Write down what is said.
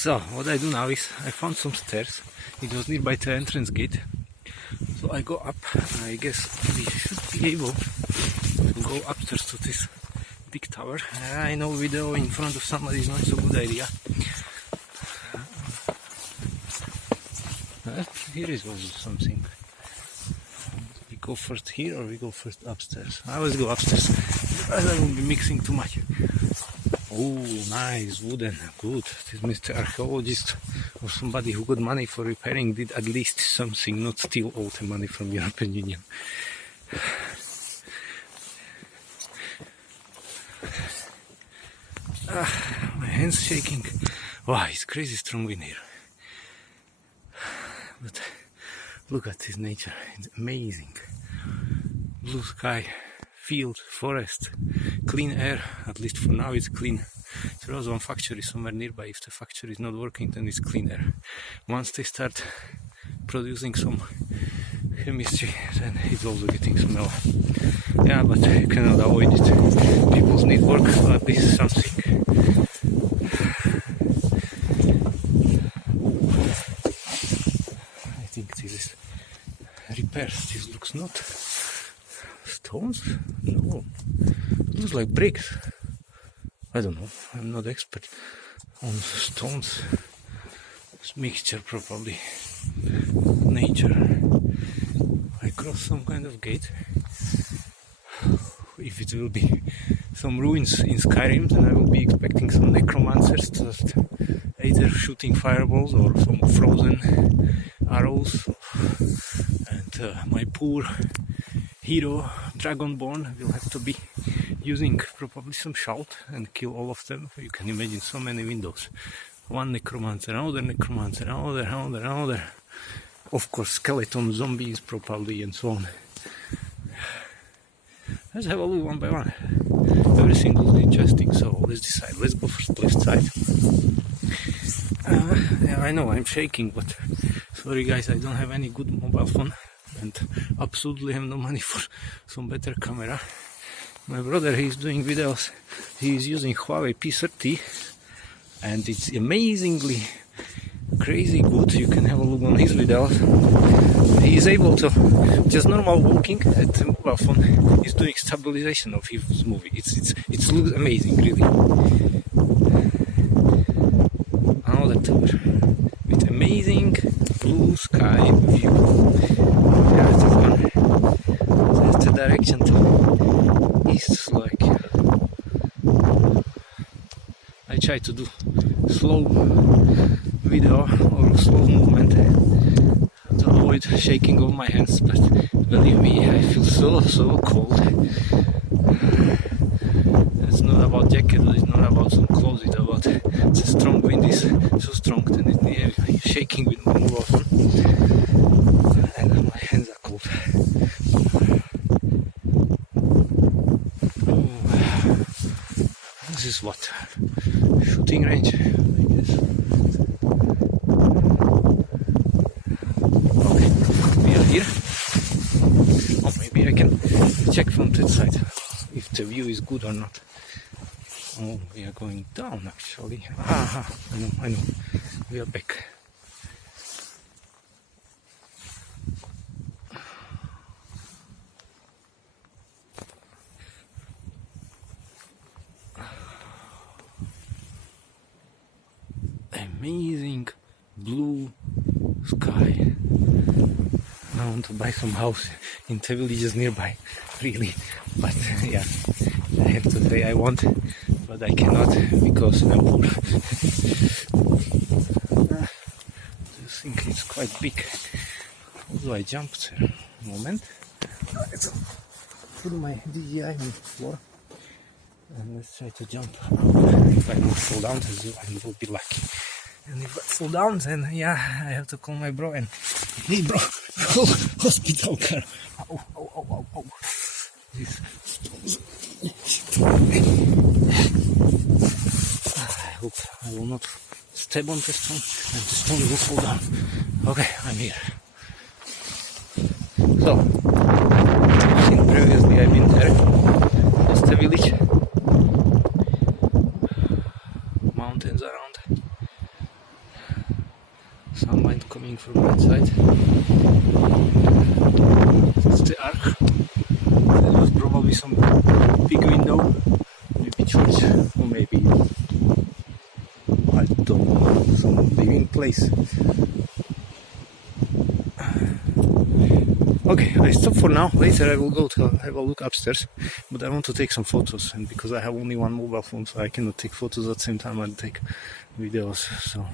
So what I do now is I found some stairs. It was nearby the entrance gate, so I go up. I guess we should be able to go upstairs to this big tower. I know video in front of somebody is not so good idea. Here is also something. We go first here or we go first upstairs? I always go upstairs. I won't be mixing too much. Oh, nice, wooden, good. This Mr. Archaeologist or somebody who got money for repairing did at least something, not steal all the money from European Union. My hands shaking. Wow, it's crazy strong in here. But look at this nature, it's amazing. Blue sky, field, forest, clean air, at least for now it's clean. There was one factory somewhere nearby. If the factory is not working, then it's clean air. Once they start producing some chemistry, then it's also getting smell. Yeah, but you cannot avoid it. People need work, but this is something. I think this is repairs. This looks not stones? No. It looks like bricks. I don't know. I'm not expert on stones. It's mixture probably. Nature. I cross some kind of gate. If it will be some ruins in Skyrim, then I will be expecting some necromancers just either shooting fireballs or some frozen arrows. And my poor hero, Dragonborn, will have to be using probably some shout and kill all of them. You can imagine so many windows. One necromancer, another necromancer, another. Of course, skeleton zombies probably and so on. Let's have a look one by one. Everything looks interesting, so let's decide. Let's go first left side. Yeah, I know I'm shaking, but sorry guys, I don't have any good mobile phone and absolutely have no money for some better camera. My brother, he's doing videos. He's using Huawei P30 and it's amazingly crazy good. You can have a look on his videos. He is able to just normal walking at the mobile phone. He's doing stabilization of his movie. It looks amazing, really. Another tower with amazing blue sky view. Yeah, this one. That's the direction to East Slovakia. I try to do slow video or slow movement to avoid shaking of my hands, but believe me, I feel so cold. It's not about jacket, it's not about some clothes, it's about the strong wind is so strong that it's shaking with my mobile phone and my hands are cold. Oh, this is what? Shooting range, I guess. Here. Or maybe I can check from that side if the view is good or not. Oh, we are going down actually. Aha, I know. We are back. Amazing blue sky. I want to buy some house in the villages nearby, really, but yeah, I have to say I want, but I cannot because I'm poor. I think it's quite big. How do I jump there? Moment. Let's put my DJI on the floor and let's try to jump. If I don't fall down, I will be lucky. And if I fall down, then yeah, I have to call my bro and hey bro, hospital car. Ow. This stones. I hope I will not step on the stone and the stone will fall down. Okay, I'm here. So, I've seen previously, I've been there. That's the village. Mountains around. sunlight coming from that side. That's the arch. There was probably some big window, maybe church, or maybe, I don't know, some living place. Okay, I stop for now. Later I will go to have a look upstairs, but I want to take some photos, and because I have only one mobile phone, so I cannot take photos at the same time I take videos, so